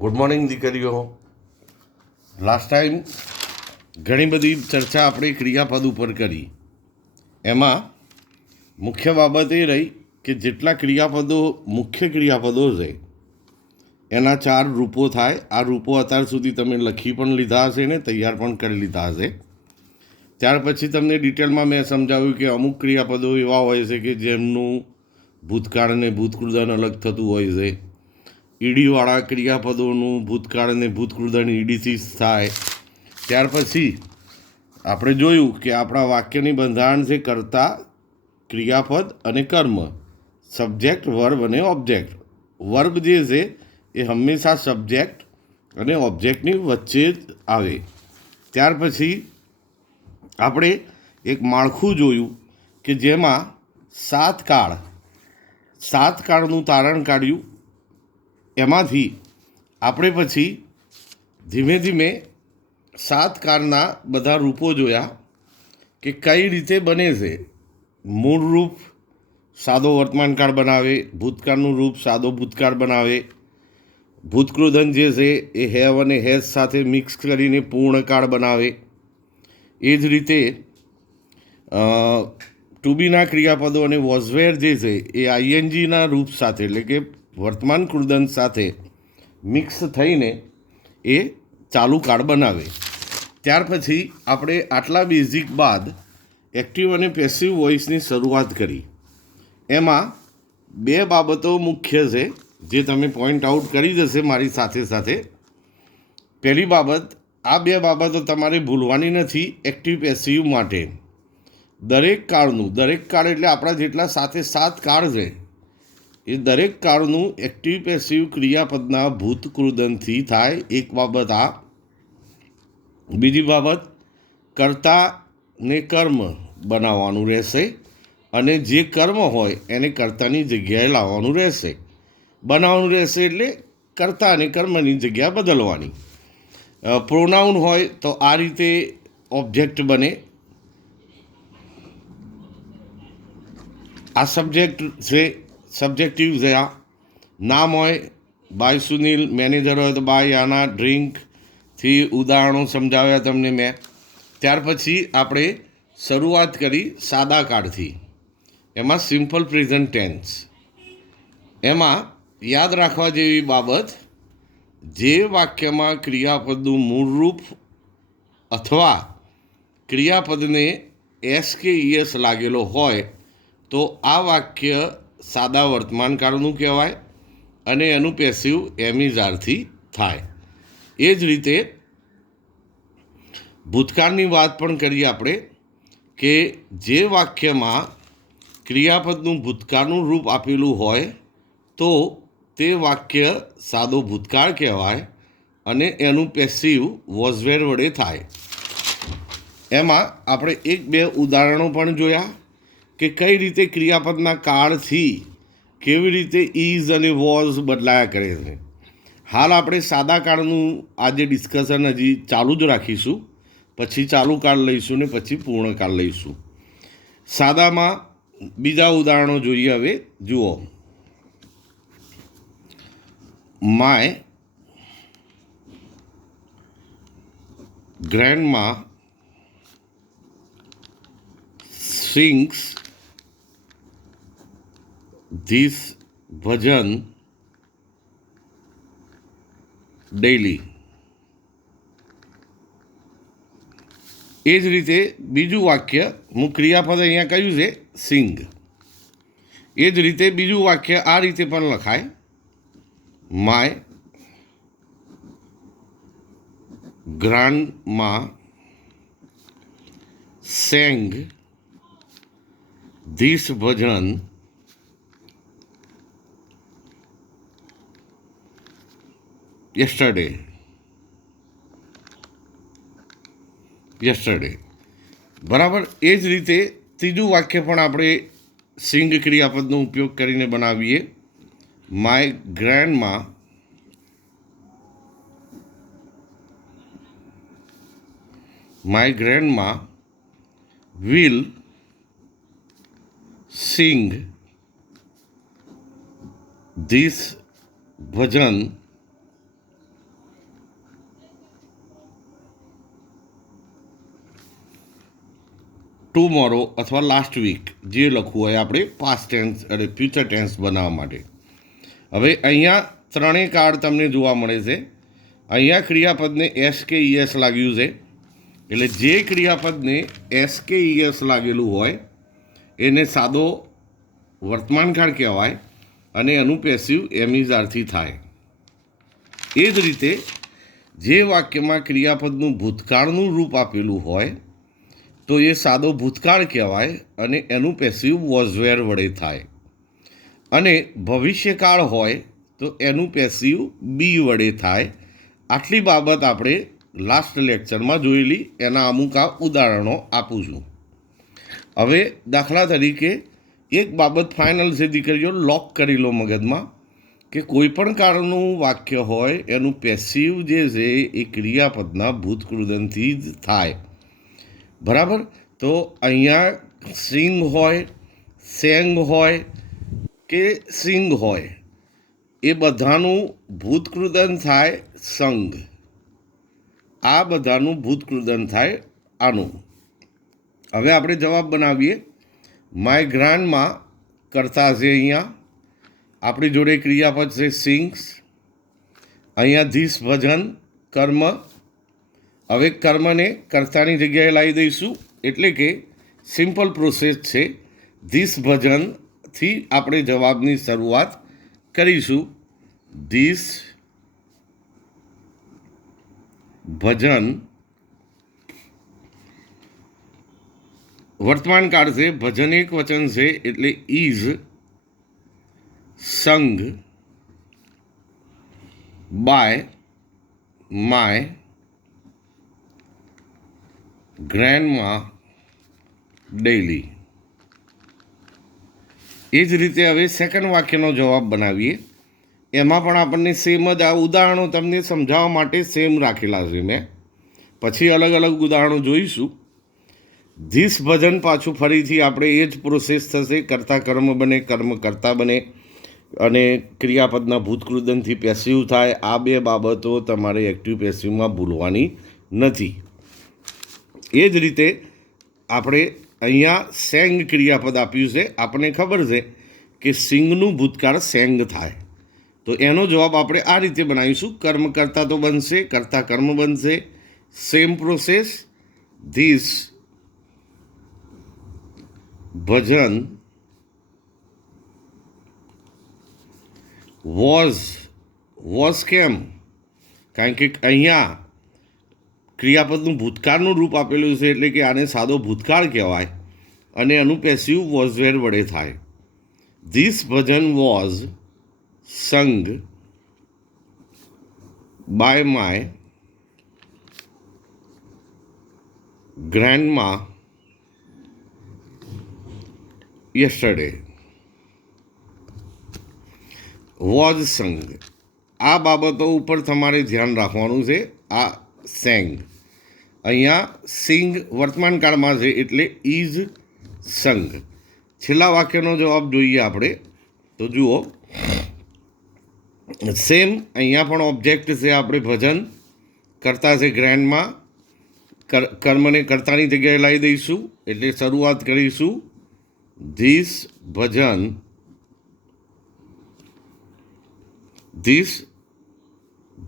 Good morning દીકરીઓ. Last time ઘણી બધી ચર્ચા આપણે ક્રિયાપદ ઉપર કરી. એમાં મુખ્ય બાબત એ રહી કે જેટલા ક્રિયાપદો મુખ્ય ક્રિયાપદો છે એના 4 રૂપો થાય. આ રૂપો અત્યાર સુધી તમે લખી પણ લીધા હશે ને તૈયાર પણ કરી લીધા હશે. ત્યાર પછી તમને ડિટેલમાં મેં સમજાવ્યું કે અમુક ક્રિયાપદો એવા હોય છે કે જેમનું ભૂતકાળ અને ભૂતકૃદન અલગ થતું હોય છે. ઈડીવાળા ક્રિયાપદોનું ભૂતકાળ અને ભૂતકૃદન ઈડીથી થાય. ત્યાર પછી આપણે જોયું કે આપણા વાક્યની બંધારણ છે કર્તા, ક્રિયાપદ અને કર્મ, સબ્જેક્ટ, વર્બ અને ઓબ્જેક્ટ. વર્બ જે છે એ હંમેશા સબ્જેક્ટ અને ઓબ્જેક્ટની વચ્ચે જ આવે. ત્યાર પછી આપણે એક માળખું જોયું કે જેમાં 7 કાળનું તારણ કાઢ્યું. એમાંથી આપણે પછી ધીમે ધીમે 7 કાળના બધા રૂપો જોયા કે કઈ રીતે બને છે. મૂળ રૂપ સાદો વર્તમાનકાળ બનાવે, ભૂતકાળનું રૂપ સાદો ભૂતકાળ બનાવે, ભૂતકૃદન જે છે એ હેવ અને હેઝ સાથે મિક્સ કરીને પૂર્ણકાળ બનાવે. એ જ રીતે ટુ બીના ક્રિયાપદો અને વોઝવેર જે છે એ આઈએનજીના રૂપ સાથે એટલે કે વર્તમાન કૃદન સાથે મિક્સ થઈને એ ચાલુ કાળ બનાવે. ત્યાર પછી આપણે આટલા બેઝિક બાદ એક્ટિવ અને પેસિવ વોઇસની શરૂઆત કરી. એમાં 2 બાબતો મુખ્ય છે જે તમે પોઈન્ટ આઉટ કરી જશે મારી સાથે સાથે. પહેલી બાબત, આ 2 બાબતો તમારે ભૂલવાની નથી એક્ટિવ પેસિવ માટે. દરેક કાળ એટલે આપણા જેટલા 7 કાળ છે એ દરેક કાળનું એક્ટિવ પેસિવ ક્રિયાપદના ભૂતકૃદનથી થાય. એક બાબત આ. બીજી બાબત, કર્તાને કર્મ બનાવવાનું રહેશે અને જે કર્મ હોય એને કર્તાની જગ્યાએ લાવવાનું રહેશે. બનાવવાનું રહેશે એટલે કર્તા અને કર્મની જગ્યા બદલવાની. પ્રોનાઉન હોય તો આ રીતે ઓબ્જેક્ટ બને. આ સબ્જેક્ટ છે, સબ્જેક્ટિવ છે. આ નામ હોય બાય સુનિલ, મેનેજર હોય તો બાય આના, ડ્રિંકથી ઉદાહરણો સમજાવ્યા તમને મેં. ત્યાર પછી આપણે શરૂઆત કરી સાદા કાળથી. એમાં સિમ્પલ પ્રેઝન્ટ ટેન્સ. એમાં યાદ રાખવા જેવી બાબત, જે વાક્યમાં ક્રિયાપદનું મૂળરૂપ અથવા ક્રિયાપદને એસ કે ઈએસ લાગેલો હોય તો આ વાક્ય સાદા વર્તમાનકાળનું કહેવાય અને એનું પેસિવ એમિઝારથી થાય. એ જ રીતે ભૂતકાળની વાત પણ કરીએ આપણે કે જે વાક્યમાં ક્રિયાપદનું ભૂતકાળનું રૂપ આપેલું હોય તો તે વાક્ય સાદો ભૂતકાળ કહેવાય અને એનું પેસિવ વોઝવેર વડે થાય. એમાં આપણે 1-2 ઉદાહરણો પણ જોયા કે કઈ રીતે ક્રિયાપદના કાળથી કેવી રીતે ઇઝ અને વોઝ બદલાયા કરે છે. હાલ આપણે સાદા કાળનું આજે ડિસ્કશન હજી ચાલુ જ રાખીશું. પછી ચાલુ કાળ લઈશું ને પછી પૂર્ણકાળ લઈશું. સાદામાં બીજા ઉદાહરણો જોઈએ. હવે જુઓ, my grandma sings this bhajan daily. એ જ રીતે બીજું વાક્ય, હું ક્રિયાપદ અહીંયા કહ્યું છે સિંગ. એ જ રીતે બીજું વાક્ય આ રીતે પણ લખાય, my grandma sang this bhajan yesterday. બરાબર. એ જ રીતે ત્રીજું વાક્ય પણ આપણે સિંગ ક્રિયાપદનો ઉપયોગ કરીને બનાવીએ, my grandma will sing this bhajan tomorrow અથવા લાસ્ટ વીક જે લખવું હોય આપણે પાસ્ટ ટેન્સ અને ફ્યુચર ટેન્સ બનાવવા માટે. હવે અહીંયા ત્રણેય કાર્ડ તમને જોવા મળે છે. અહીંયા ક્રિયાપદને એસ કે ઈએસ લાગ્યું છે, એટલે જે ક્રિયાપદને એસ કે ઈએસ લાગેલું હોય એને સાદો વર્તમાનકાળ કહેવાય અને એનું પેસિવ એમિઝારથી થાય. એ જ રીતે જે વાક્યમાં ક્રિયાપદનું ભૂતકાળનું રૂપ આપેલું હોય તો એ સાદો ભૂતકાળ કહેવાય અને એનું પેસિવ વોઝ વેર વડે થાય. અને ભવિષ્યકાળ હોય તો એનું પેસિવ બી વડે થાય. આટલી બાબત આપણે લાસ્ટ લેક્ચરમાં જોયેલી, એના અમુક આ ઉદાહરણો આપું છું. હવે દાખલા તરીકે એક બાબત ફાઇનલ છે દીકરીઓ, લોક કરી લો મગજમાં, કે કોઈ પણ કાળનું વાક્ય હોય એનું પેસિવ જે છે એ ક્રિયાપદના ભૂતકૃદનથી જ થાય. બરાબર? તો અહીંયા સિંગ હોય, સેંગ હોય કે સિંગ હોય, એ બધાનું ભૂતકૃદન થાય સંગ. આ બધાનું ભૂતકૃદન થાય આનું. હવે આપણે જવાબ બનાવીએ. માય ગ્રાન્ડમાં કરતા છે, અહીંયા આપણી જોડે ક્રિયાપદ છે સિંગ્સ. અહીંયા ધીસ ભજન કર્મ. હવે કર્મને કર્તાની જગ્યાએ લાવી દઈશું, એટલે કે સિમ્પલ પ્રોસેસ છે. ધીસ ભજનથી આપણે જવાબની શરૂઆત કરીશું. ધીસ ભજન વર્તમાન કાળ છે, ભજન એક વચન છે એટલે is sung by my grandma daily. એ જ રીતે હવે સેકન્ડ વાક્યનો જવાબ બનાવીએ. એમાં પણ આપણને સેમ જ આ ઉદાહરણો તમને સમજાવવા માટે સેમ રાખેલા છે મેં, પછી અલગ અલગ ઉદાહરણો જોઈશું. ધીસ ભજન પાછું ફરીથી આપણે એ જ પ્રોસેસ થશે. કર્તા કર્મ બને, કર્મ કર્તા બને અને ક્રિયાપદના ભૂતકૃદનથી પેસિવ થાય. આ બે બાબતો તમારે એક્ટિવ પેસિવમાં ભૂલવાની નથી. એ જ રીતે આપણે અહીંયા સેંગ ક્રિયાપદ આપ્યું છે. આપણને ખબર છે કે સિંગનું ભૂતકાળ સેંગ થાય, તો એનો જવાબ આપણે આ રીતે બનાવીશું. કર્મ કરતા તો બનશે, કરતા કર્મ બનશે. Same process. This bhajan was કેમ? કારણ કે અહીંયા ક્રિયાપદનું ભૂતકાળનું રૂપ આપેલું છે, એટલે કે આને સાદો ભૂતકાળ કહેવાય અને એનું પેસિવ વોઝ વેર વડે થાય. This bhajan was sung by my grandma yesterday. Was sung, આ બાબતો ઉપર તમારે ધ્યાન રાખવાનું છે. આ સેંગ, અહીંયા સિંગ વર્તમાન કાળમાં છે એટલે ઇઝ સંગ. છેલ્લા વાક્યનો જવાબ જોઈએ આપણે. તો જુઓ, સેમ અહીંયા પણ ઓબ્જેક્ટ છે આપણે ભજન, કરતા છે ગ્રેન્ડમાં, કર્મને કર્તાની જગ્યાએ લાવી દઈશું એટલે શરૂઆત કરીશું. ધીસ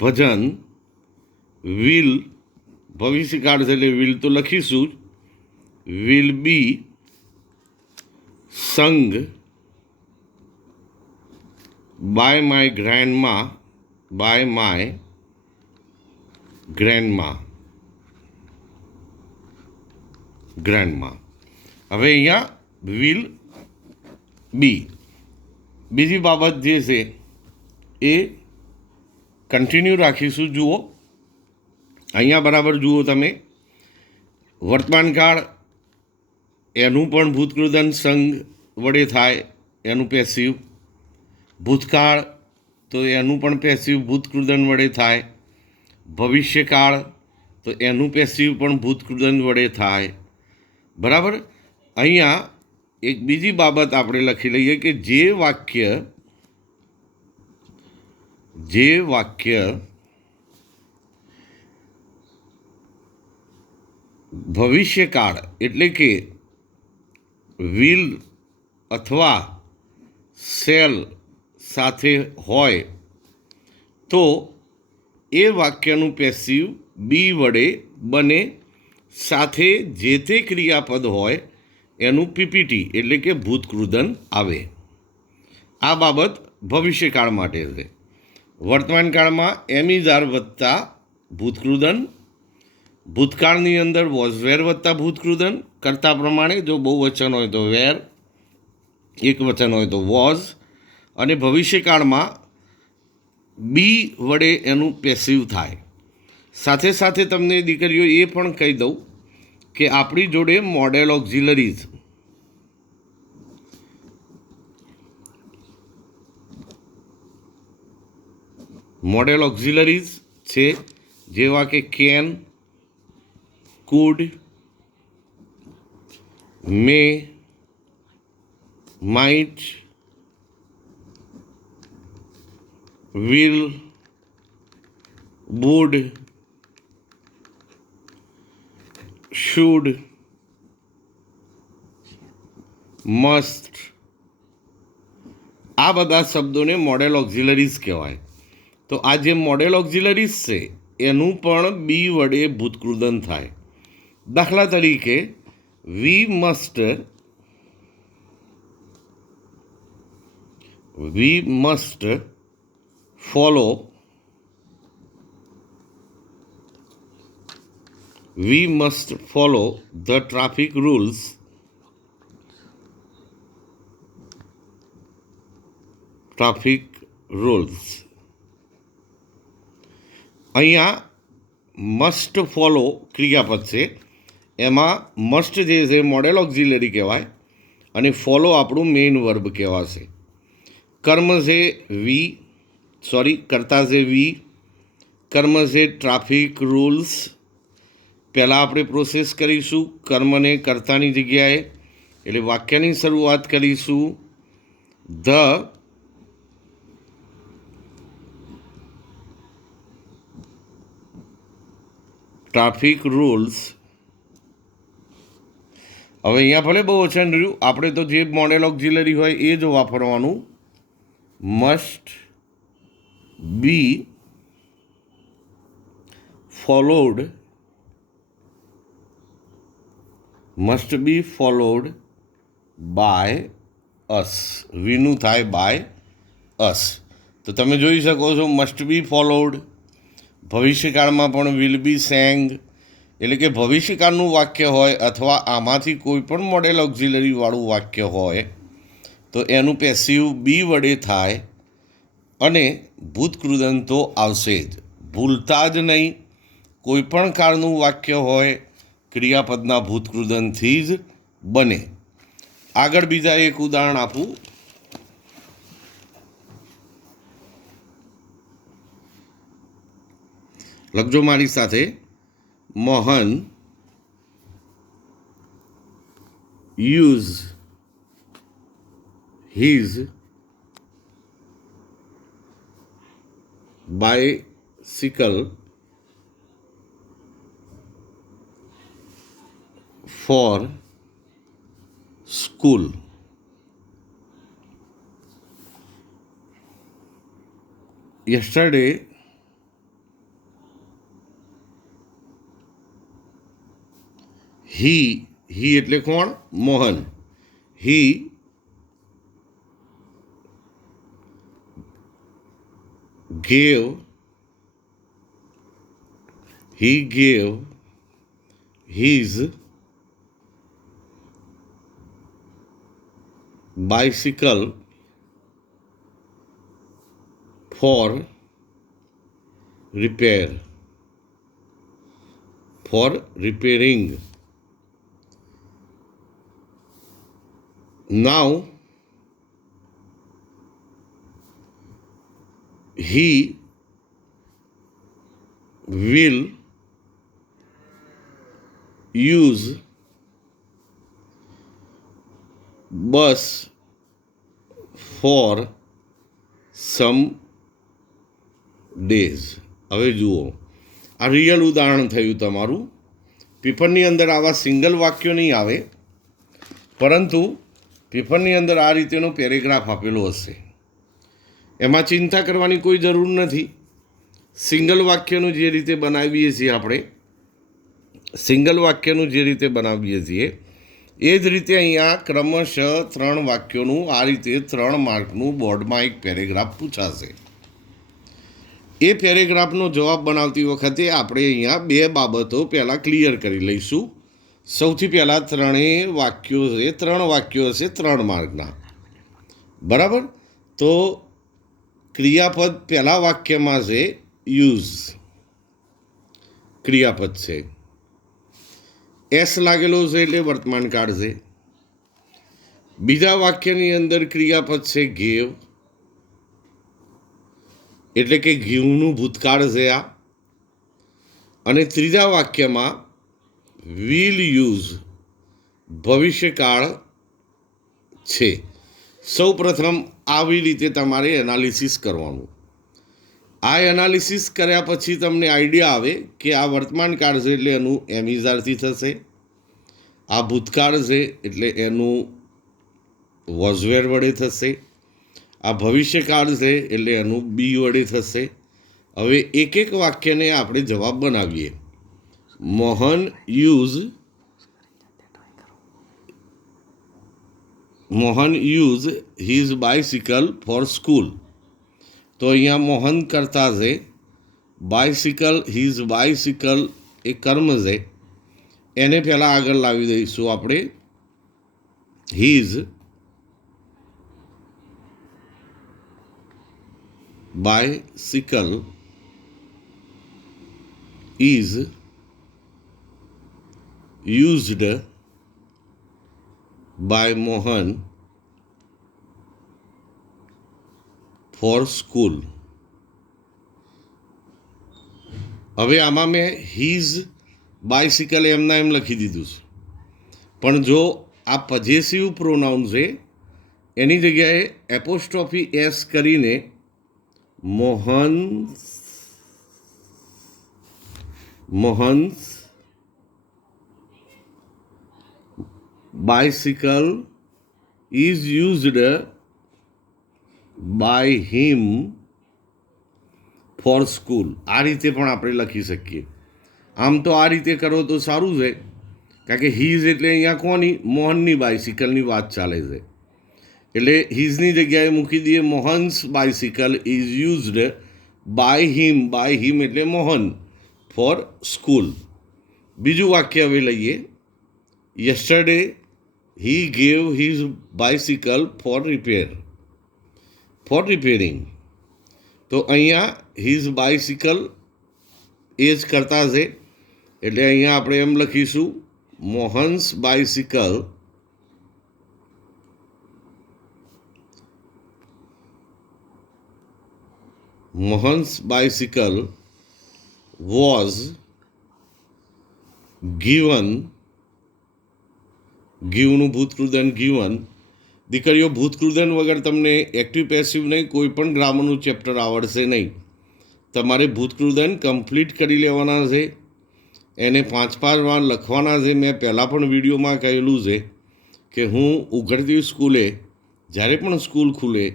ભજન વિલ, ભવિષ્યકાળ છે એટલે વિલ તો લખીશું જ, વિલ બી સંગ બાય માય ગ્રેન્ડમા. હવે અહીંયા વિલ બી. બીજી બાબત જે છે એ કન્ટિન્યુ રાખીશું. જુઓ અહીંયા બરાબર જુઓ તમે, વર્તમાન કાળ એનું પણ ભૂતકૃદન સંગ વડે થાય, એનું પેસિવ. ભૂતકાળ તો એનું પણ પેસિવ ભૂતકૃદન વડે થાય. ભવિષ્યકાળ તો એનું પેસિવ પણ ભૂતકૃદન વડે થાય. બરાબર? અહીંયા એક બીજી બાબત આપણે લખી લઈએ કે જે વાક્ય ભવિષ્યકાળ એટલે કે વિલ અથવા શેલ સાથે હોય તો એ વાક્યનું પેસિવ બી વડે બને, સાથે જે તે ક્રિયાપદ હોય એનું પીપીટી એટલે કે ભૂતકૃદન આવે. આ બાબત ભવિષ્યકાળ માટે છે. વર્તમાનકાળમાં એમિઝાર વત્તા ભૂતકૃદન, ભૂતકાળની અંદર વોઝવેર વત્તા ભૂતકૃદન, કરતા પ્રમાણે જો બહુવચન હોય તો વેર, એક વચન હોય તો વોઝ, અને ભવિષ્યકાળમાં બી વડે એનું પેસિવ થાય. સાથે સાથે તમને દીકરીઓ એ પણ કહી દઉં કે આપણી જોડે મોડેલ ઓક્ઝિલરીઝ છે, જેવા કે can, could, may, might, will, would, should, must. આ બધા શબ્દોને મોડેલ ઓક્ઝિલરીઝ કહેવાય. તો આ જે મોડેલ ઓક્ઝિલરીઝ છે એનું પણ બી વડે ભૂતકૃદન થાય. દાખલા તરીકે we must follow the traffic rules અહીંયા મસ્ટ ફોલો ક્રિયાપદ છે, એમાં મસ્ટ જે છે મોડેલ ઓક્ઝિલરી કહેવાય અને ફોલો આપણું મેઇન વર્બ કહેવાશે. કર્મ છે કરતા છે વી, કર્મ છે ટ્રાફિક રૂલ્સ. પહેલાં આપણે પ્રોસેસ કરીશું કર્મને કર્તાની જગ્યાએ, એટલે વાક્યની શરૂઆત કરીશું ધ ટ્રાફિક રૂલ્સ. હવે અહીંયા ભલે બહુ વચન રહ્યું, આપણે તો જે મોડેલ ઓક્ઝિલરી હોય એ જ વાપરવાનું. Must be followed by us. વીનું થાય બાય અસ. તો તમે જોઈ શકો છો મસ્ટ બી ફોલોડ. ભવિષ્યકાળમાં પણ વિલ બી સેંગ, એટલે કે ભવિષ્યકાળનું વાક્ય હોય અથવા આમાંથી કોઈ પણ મોડેલ ઓક્ઝિલરીવાળું વાક્ય હોય તો એનું પેસિવ બી વડે થાય અને ભૂતકૃદન તો આવશે જ. ભૂલતા જ નહીં, કોઈ પણ કાળનું વાક્ય હોય ક્રિયાપદના ભૂતકૃદનથી જ બને. આગળ બીજા એક ઉદાહરણ આપું. લખજો મારી સાથે. Mohan use his bicycle for school. Yesterday he એટલે કોણ? Mohan. he gave his bicycle for repairing. Now he will use bus for some days. હવે જુઓ, આ રિયલ ઉદાહરણ થયું તમારું. પેપરની અંદર આવા સિંગલ વાક્યો નહીં આવે, પરંતુ પેપરની અંદર આ રીતેનો પેરેગ્રાફ આપેલો હશે. એમાં ચિંતા કરવાની કોઈ જરૂર નથી. સિંગલ વાક્યનું જે રીતે બનાવીએ છીએ આપણે, સિંગલ વાક્યનું જે રીતે બનાવીએ છીએ એ જ રીતે અહીંયા ક્રમશઃ 3 વાક્યોનું આ રીતે 3 માર્કનું બોર્ડમાં એક પેરેગ્રાફ પૂછાશે. એ પેરેગ્રાફનો જવાબ બનાવતી વખતે આપણે અહીંયા 2 બાબતો પહેલાં ક્લિયર કરી લઈશું. સૌથી પહેલાં 3 વાક્યો છે, 3 વાક્યો હશે 3 માર્કના, બરાબર. તો ક્રિયાપદ પહેલા વાક્યમાં છે યુઝ, ક્રિયાપદ છે. એસ લાગેલો છે એટલે વર્તમાન કાળ છે. બીજા વાક્યની અંદર ક્રિયાપદ છે ગેવ, એટલે કે ગીવનું ભૂતકાળ છે આ. અને ત્રીજા વાક્યમાં વિલ યુઝ ભવિષ્યકાળ છે. સૌ પ્રથમ આવી રીતે તમારે એનાલિસિસ કરવાનું. આ એનાલિસિસ કર્યા પછી તમને આઈડિયા આવે કે આ વર્તમાન કાળ છે એટલે એનું એમિઝારથી થશે, આ ભૂતકાળ છે એટલે એનું વોઝવેર વડે થશે, આ ભવિષ્યકાળ છે એટલે એનું બી વડે થશે. હવે એક એક વાક્યને આપણે જવાબ બનાવીએ. Mohan use his bicycle for school. તો અહીંયા મોહન કરતા છે, બાઇસિકલ હિઝ બાઇસિકલ એ કર્મ છે, એને પહેલાં આગળ લાવી દઈશું આપણે. His bicycle is used by Mohan for school. હવે આમાં મેં હિઝ બાઇસિકલ એમના એમ લખી દીધું છે, પણ જો આ પોઝેસિવ પ્રોનાઉન છે એની જગ્યાએ એપોસ્ટ્રોફી એસ કરીને Mohan's bicycle is used by him for school. આ રીતે પણ આપણે લખી શકીએ. આમ તો આ રીતે કરો તો સારું છે, કારણ કે હિઝ એટલે અહીંયા કોની, મોહનની બાઇસિકલની વાત ચાલે છે. એટલે હિઝની જગ્યાએ મૂકી દઈએ Mohan's bicycle is used by him એટલે મોહન ફોર સ્કૂલ. બીજું વાક્ય હવે લઈએ. Yesterday he gave his bicycle for repairing. તો અહીંયા હિઝ બાઇસિકલ એ જ કરતા છે, એટલે અહીંયા આપણે એમ લખીશું મોહન્સ બાઇસિકલ વોઝ ગીવનું ભૂતકૃદન ગીવન. દીકરીઓ, ભૂતકૃદન વગર તમને એક્ટિવ પેસિવ નહીં કોઈ પણ ગ્રામરનું ચેપ્ટર આવડશે નહીં. તમારે ભૂતકૃદન કમ્પ્લીટ કરી લેવાના છે, એને 5-5 વાર લખવાના છે. મેં પહેલાં પણ વિડીયોમાં કહેલું છે કે હું ઉઘડતી સ્કૂલે જ્યારે પણ સ્કૂલ ખુલે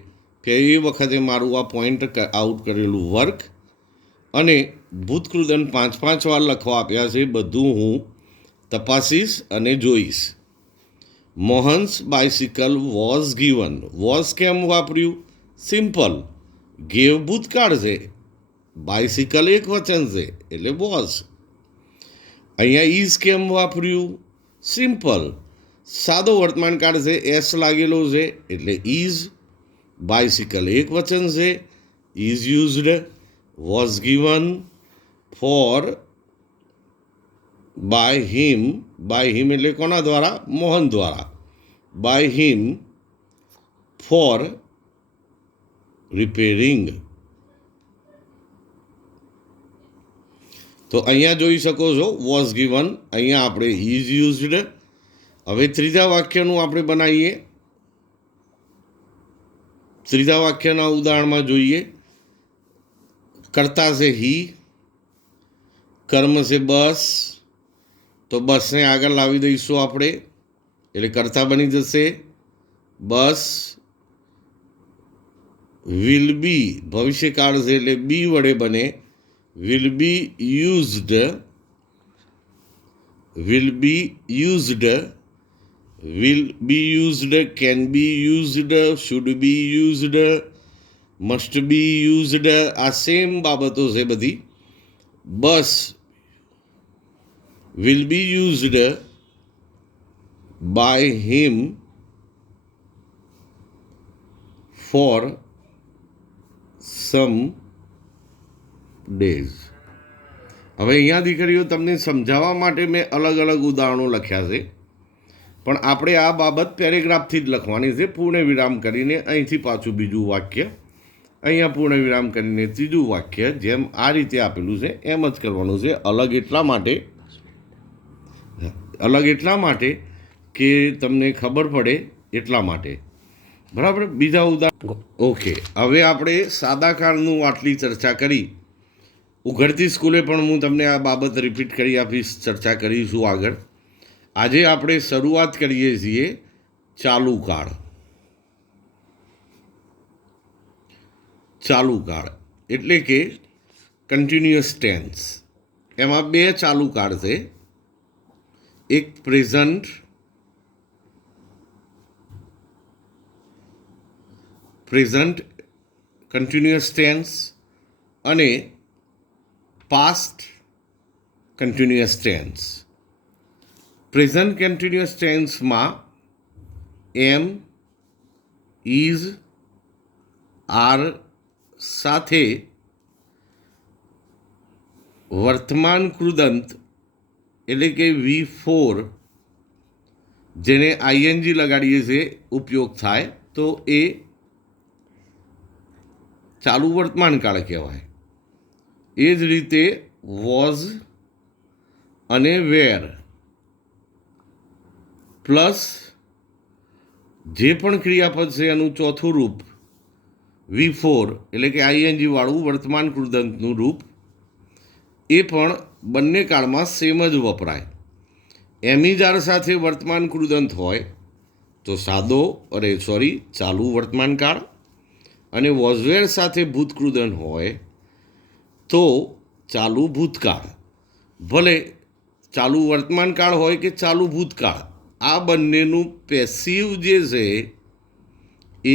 કે એ વખતે મારું આ પોઈન્ટ આઉટ કરેલું વર્ક અને ભૂતકૃદન 5-5 વાર લખવા આપ્યા છે, બધું હું તપાસીશ અને જોઈશ. Mohan's bicycle was given. Was કેમ વાપર્યું? સિમ્પલ. ગેવ ભૂતકાળ છે, બાઇસિકલ એક વચન છે એટલે વોઝ. અહીંયા ઇઝ કેમ વાપર્યું? સિમ્પલ, સાદો વર્તમાન કાળ છે, એસ લાગેલો છે એટલે ઇઝ. બાઇસિકલ એક વચન છે, is used. Was given for by him એટલે કોના દ્વારા? મોહન દ્વારા. By him for repairing. તો અહીંયા જોઈ શકો છો વોઝ ગીવન, અહીંયા આપણે ઇઝ યુઝડ. હવે ત્રીજા વાક્યનું આપણે બનાવીએ. ત્રીજા વાક્યના ઉદાહરણમાં જોઈએ. કરતા છે હી, કર્મ છે બસ, તો બસને આગળ લાવી દઈશું આપણે. એટલે કર્તા બની જશે બસ વિલ બી, ભવિષ્યકાળ છે એટલે બી વડે બને will be used, will be used, can be used, should be used, must be used, આ સેમ બાબતો છે બધી. બસ will be used by him for some days. હવે અહીંયા દીકરીઓ તમને સમજાવવા માટે મેં અલગ અલગ ઉદાહરણો લખ્યા છે, પણ આપણે આ બાબત પેરેગ્રાફથી જ લખવાની છે, પૂર્ણ વિરામ કરીને અહીંથી પાછું બીજું વાક્ય, અહીંયા પૂર્ણ વિરામ કરીને ત્રીજું વાક્ય, જેમ આ રીતે આપેલું છે એમ જ કરવાનું છે. અલગ એટલા માટે કે તમને ખબર પડે એટલા માટે. બરાબર. બીજા ઉદાહરણ. ઓકે, હવે આપણે સાદા કાળનું આટલી ચર્ચા કરી. ઉઘડતી સ્કૂલે પણ હું તમને આ બાબત રિપીટ કરી આપીશ, ચર્ચા કરીશું આગળ. આજે આપણે શરૂઆત કરીએ છીએ ચાલુ કાળ. ચાલુ કાળ એટલે કે કન્ટિન્યુઅસ ટેન્સ. એમાં બે ચાલુ કાળ છે, એક પ્રેઝન્ટ કન્ટિન્યુઅસ ટેન્સ અને past continuous tense. Present continuous ટેન્સમાં એમ, ઇઝ, આર સાથે વર્તમાન કૃદંત એટલે કે V4 જેને આઈએનજી લગાડીએ છીએ ઉપયોગ થાય તો એ ચાલુ વર્તમાન કાળ કહેવાય. એ જ રીતે વોઝ અને વેર પ્લસ જે પણ ક્રિયાપદ છે એનું ચોથું રૂપ V4 એટલે કે આઈએનજી વાળું વર્તમાન કૃદંતનું રૂપ, એ પણ બંને કાળમાં સેમ જ વપરાય. એમિજાર સાથે વર્તમાન કૃદંત હોય તો ચાલુ વર્તમાન કાળ, અને વોઝવેર સાથે ભૂતકૃદંત હોય તો ચાલુ ભૂતકાળ. ભલે ચાલુ વર્તમાન કાળ હોય કે ચાલુ ભૂતકાળ, આ બંનેનું પેસિવ જે છે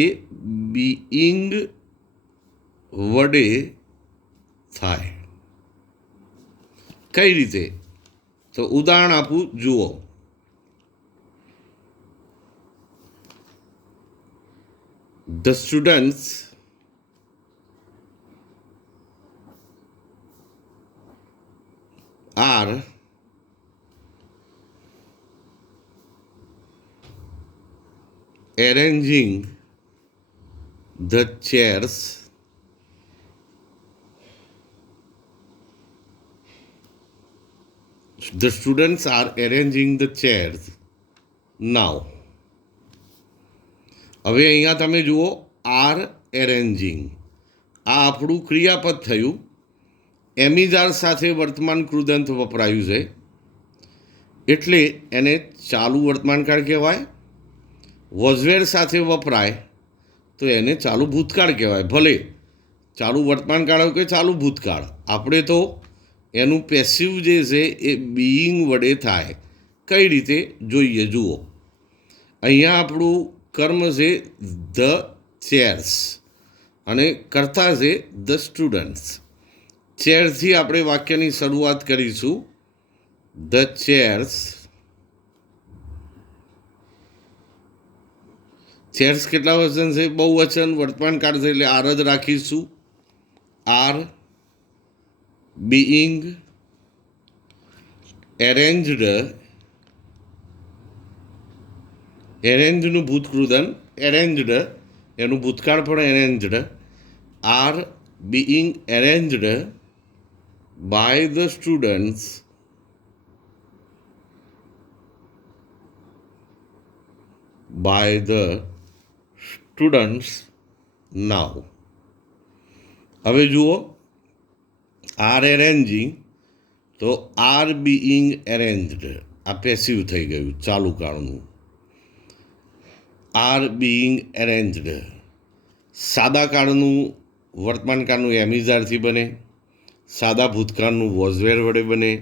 એ બીઈંગ વડે થાય. કઈ રીતે? તો ઉદાહરણ આપું, જુઓ. The students are arranging the chairs now. હવે અહીંયા તમે જુઓ આર એરેન્જિંગ, આ આપણું ક્રિયાપદ થયું. એમિજાર સાથે વર્તમાન કૃદંત વપરાયું છે એટલે એને ચાલુ વર્તમાન કાળ કહેવાય. વોઝવેર સાથે વપરાય તો એને ચાલુ ભૂતકાળ કહેવાય. ભલે ચાલુ વર્તમાન કાળ હોય કે ચાલુ ભૂતકાળ, આપણે તો એનું પેસિવ જે છે એ બીઈંગ વડે થાય. કઈ રીતે જોઈએ, જુઓ. અહીંયા આપણું કર્મ છે ધ ચેર્સ અને કર્તા છે ધ સ્ટુડન્ટ્સ. ચેર્સથી આપણે વાક્યની શરૂઆત કરીશું. The chairs. ચેર્સ કેટલા વચન છે? બહુવચન. વર્તમાન કાળ છે એટલે આર જ રાખીશું. આર બીઈંગ એરેન્જડ, એરેન્જનું ભૂતકૃદન એરેન્જડ, એનું ભૂતકાળ પણ arranged. Are being arranged by the students now. હવે જુઓ, આર એરેન્જિંગ તો આર બીઈંગ એરેન્જડ આ પેસિવ થઈ ગયું ચાલુ કાળનું. R being એરેન્જડ. સાદા કાળનું વર્તમાન કાળનું એમિઝારથી બને, સાદા ભૂતકાળનું વોઝવેર વડે બને,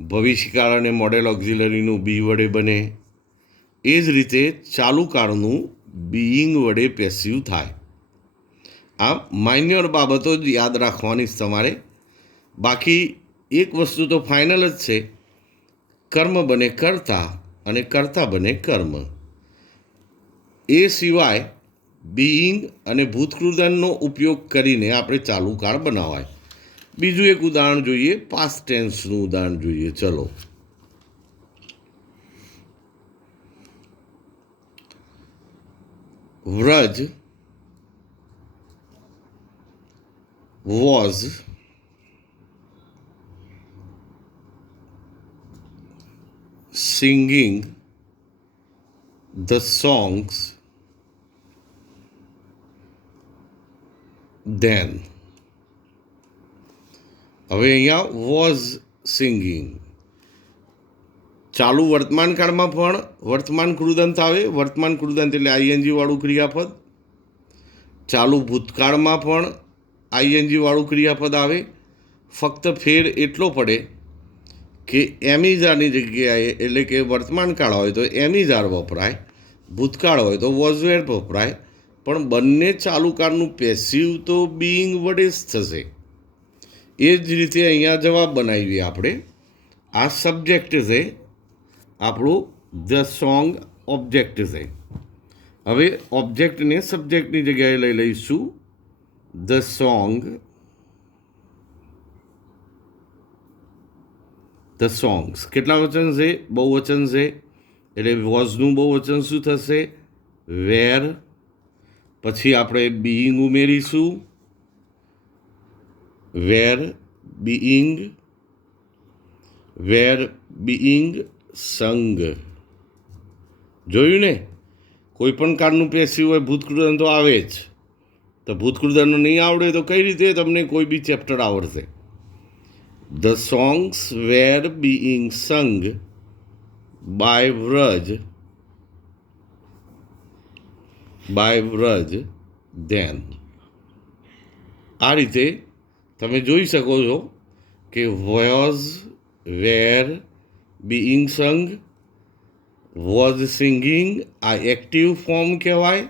ભવિષ્યકાળ અને મોડેલ ઓક્ઝિલરીનું બી વડે બને. એ જ રીતે ચાલુ કાળનું બીઈંગ વડે પેસિવ થાય. આ માઇન્યોર બાબતો જ યાદ રાખવાની જ તમારે. બાકી એક વસ્તુ તો ફાઇનલ જ છે, કર્મ બને કર્તા અને કર્તા બને કર્મ. એ સિવાય બીઈંગ અને ભૂતકૃદનનો ઉપયોગ કરીને આપણે ચાલુ કાળ બનાવાય. બીજું એક ઉદાહરણ જોઈએ, પાસ્ટ ટેન્સનું ઉદાહરણ જોઈએ. ચલો, Vraj was singing the songs then. હવે અહીંયા વોઝ સિંગિંગ. ચાલુ વર્તમાન કાળમાં પણ વર્તમાન કૃદંત આવે. વર્તમાન કૃદંત એટલે આઈએનજી વાળું ક્રિયાપદ. ચાલુ ભૂતકાળમાં પણ આઈએનજી વાળું ક્રિયાપદ આવે. ફક્ત ફેર એટલો પડે કે એમિઝારની જગ્યાએ, એટલે કે વર્તમાન કાળ હોય તો એમિઝાર વપરાય, ભૂતકાળ હોય તો વોઝવેર વપરાય, પણ બંને ચાલુ કાળનું પેસિવ તો બીઈંગ વડે જ થશે. એ જ રીતે અહીંયા જવાબ બનાવીએ આપણે. આ સબ્જેક્ટ છે આપણું, ધ સોંગ ઓબ્જેક્ટ છે. હવે ઓબ્જેક્ટને સબ્જેક્ટની જગ્યાએ લઈ લઈશું. The song, the songs. કેટલા વચન છે? બહુવચન છે. એટલે વોઝનું બહુવચન શું થશે? વેર. પછી આપણે બીઈંગ ઉમેરીશું, વેર બીઈંગ, વેર બીઈંગ સંગ. જોયું ને? કોઈ પણ કાળનું પેસિવ હોય, ભૂતકૃદન તો આવે જ. તો ભૂતકૃદન નહીં આવડે તો કઈ રીતે તમને કોઈ બી ચેપ્ટર આવડશે? The songs were being sung by Vraj then. આ રીતે તમે જોઈ શકો છો કે was, were, being sung, was singing આ એક્ટિવ ફોર્મ કહેવાય,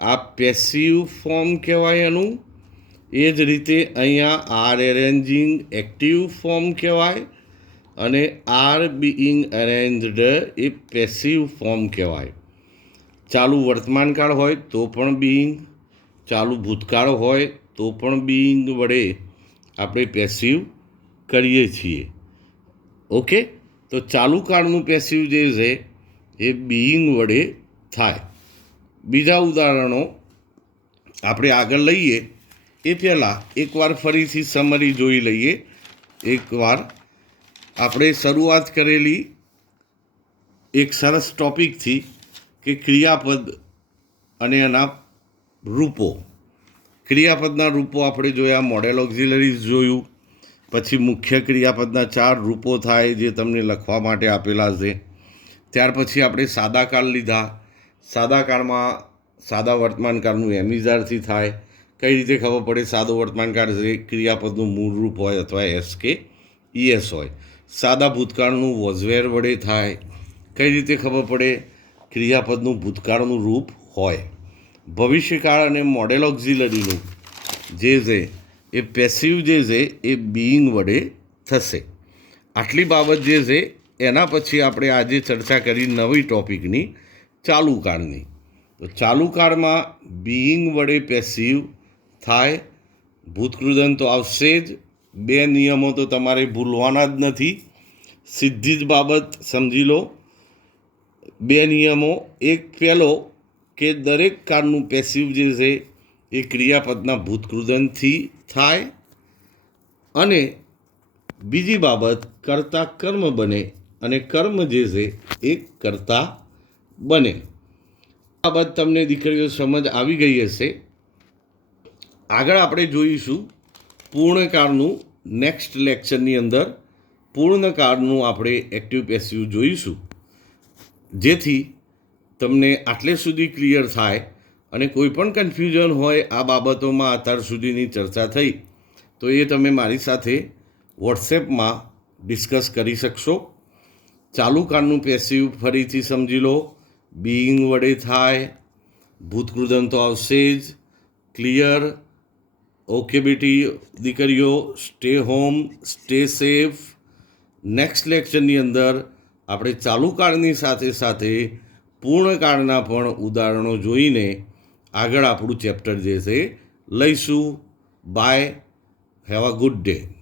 આ પેસિવ ફોર્મ કહેવાય એનું. એ જ રીતે અહીંયા આર એરેન્જિંગ એક્ટિવ ફોર્મ કહેવાય અને આર બીઈંગ અરેન્જડ એ પેસિવ ફોર્મ કહેવાય. ચાલુ વર્તમાન કાળ હોય તો પણ બીઈંગ, ચાલુ ભૂતકાળ હોય તો પણ બીઈંગ વડે આપણે પેસિવ કરીએ છીએ. ઓકે, તો ચાલુ કાળનું પેસિવ જે છે એ બીઈંગ વડે થાય. બીજા ઉદાહરણો આપણે આગળ લઈએ એ પહેલાં એકવાર ફરીથી સમરી જોઈ લઈએ. એકવાર આપણે શરૂઆત કરેલી એક સરસ ટોપિકથી કે ક્રિયાપદ અને એના રૂપો. ક્રિયાપદના રૂપો આપણે જોયા, મોડેલ ઓક્ઝિલરીઝ જોયું, પછી મુખ્ય ક્રિયાપદના 4 રૂપો થાય જે તમને લખવા માટે આપેલા છે. ત્યાર પછી આપણે સાદા કાળ લીધા. સાદા કાળમાં સાદા વર્તમાન કાળનું એમિઝારથી થાય. કઈ રીતે ખબર પડે? સાદો વર્તમાન કાળ છે ક્રિયાપદનું મૂળ રૂપ હોય અથવા એસ કે ઈએસ હોય. સાદા ભૂતકાળનું વોઝવેર વડે થાય. કઈ રીતે ખબર પડે? ક્રિયાપદનું ભૂતકાળનું રૂપ હોય. ભવિષ્યકાળ અને મોડેલ ઓક્ઝિલરીનું જે છે એ પેસિવ જે છે એ બીઈંગ વડે થશે. આટલી બાબત જે છે એના પછી આપણે આજે ચર્ચા કરી નવી ટોપિકની, ચાલુ કાળની. તો ચાલુ કાળમાં બીઈંગ વડે પેસિવ થાય. ભૂતકૃદન તો આવશે જ. 2 નિયમો તો તમારે ભૂલવાના જ નથી. સીધી જ બાબત સમજી લો. 2 નિયમો. એક પહેલો કે દરેક કાળનું પેસિવ જે છે એ ક્રિયાપદના ભૂતકૃદનથી થાય. અને બીજી બાબત, કર્તા કર્મ બને અને કર્મ જે છે એ કર્તા બને. આ બાબત તમને દીકરીઓ સમજ આવી ગઈ હશે. આગળ આપણે જોઈશું પૂર્ણકાળનું. નેક્સ્ટ લેક્ચરની અંદર પૂર્ણકાળનું આપણે એક્ટિવ પેસિવ જોઈશું, જેથી તમને આટલે સુધી ક્લિયર થાય અને કોઈ પણ કન્ફ્યુઝન હોય આ બાબતોમાં અત્યાર સુધીની ચર્ચા થઈ તો એ તમે મારી સાથે વોટ્સએપમાં ડિસ્કસ કરી શકશો. ચાલુ કાળનું પેસિવ ફરીથી સમજી લો. બીઈંગ વડે થાય, ભૂતકૃદંત તો આવશે જ. ક્લિયર, ઓકે બેટી દીકરીઓ, stay home, stay safe. Next લેક્ચરની અંદર આપણે ચાલુ કાળની સાથે સાથે પૂર્ણકાળના પણ ઉદાહરણો જોઈને આગળ આપણું ચેપ્ટર જે છે લઈશું. Bye, have a good day.